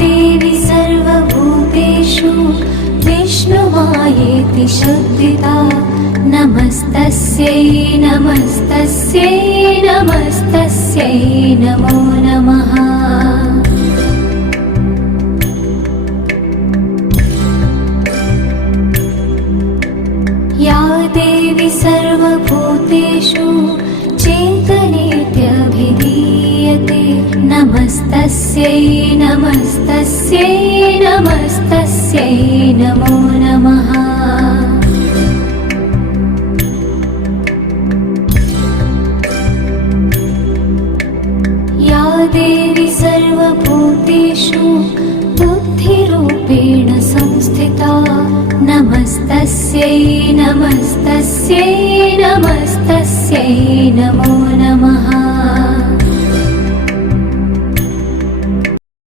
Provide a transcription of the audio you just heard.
देवी सर्वभूतेषु विष्णुमायेति शुद्धिता नमस्तस्यै नमस्तस्यै नमस्तस्यै नमो नमः। या देवी सर्वभूतेषु चेतनेत्यभिधीयते नमस्तस्यै नमस्तस्यै नमस्तस्यै नमो नमः। या देवी सर्वभूतेषु बुद्धिरूपेण संस्थिता नमस्तस्यै नमस्तस्यै नमस्तस्यै नमो नमः।